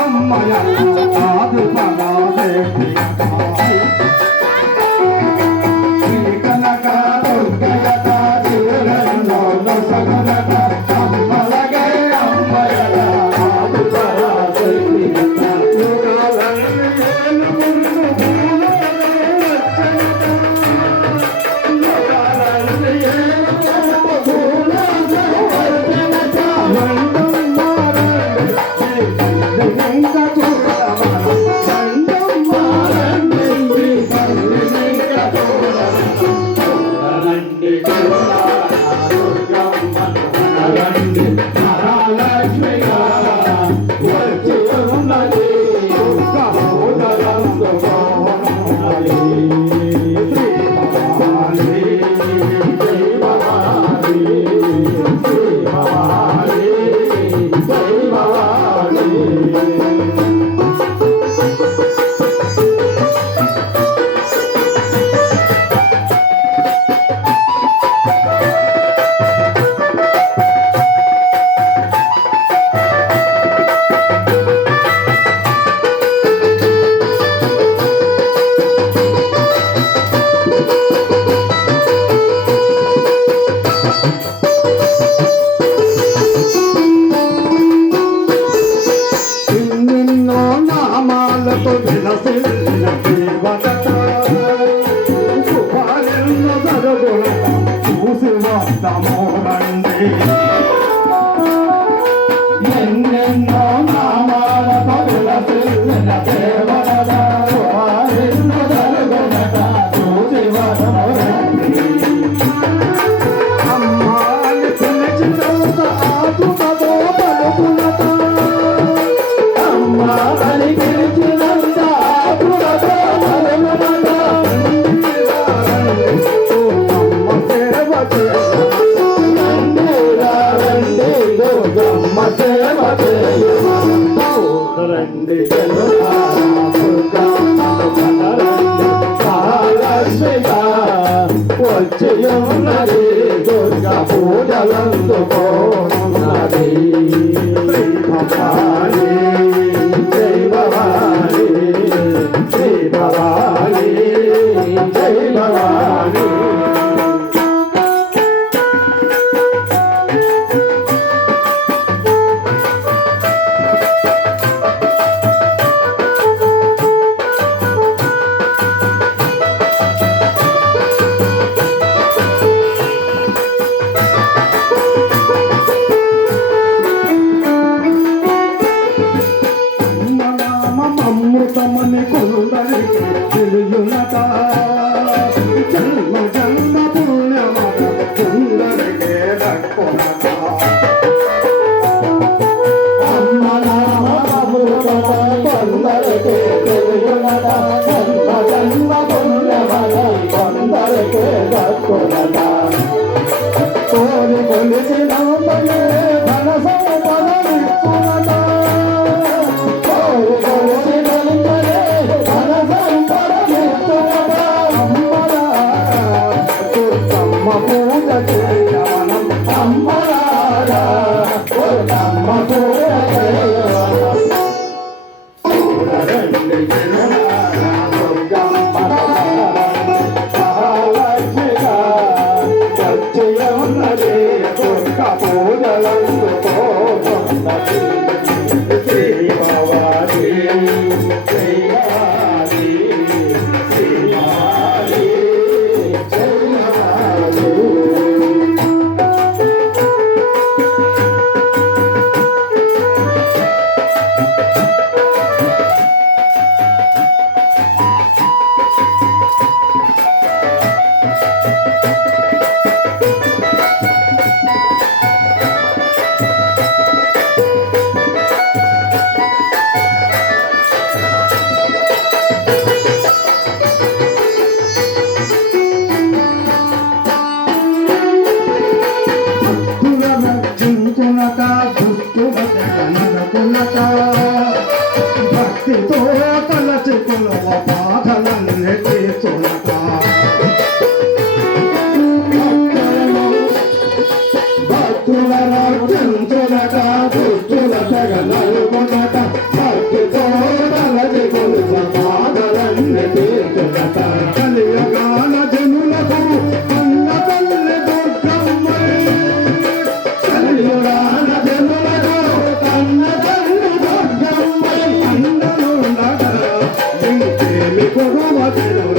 అమ్మలకే చూసి వస్తాము వచ్చి ఉన్నది Thank you. Música Krishna ここもだ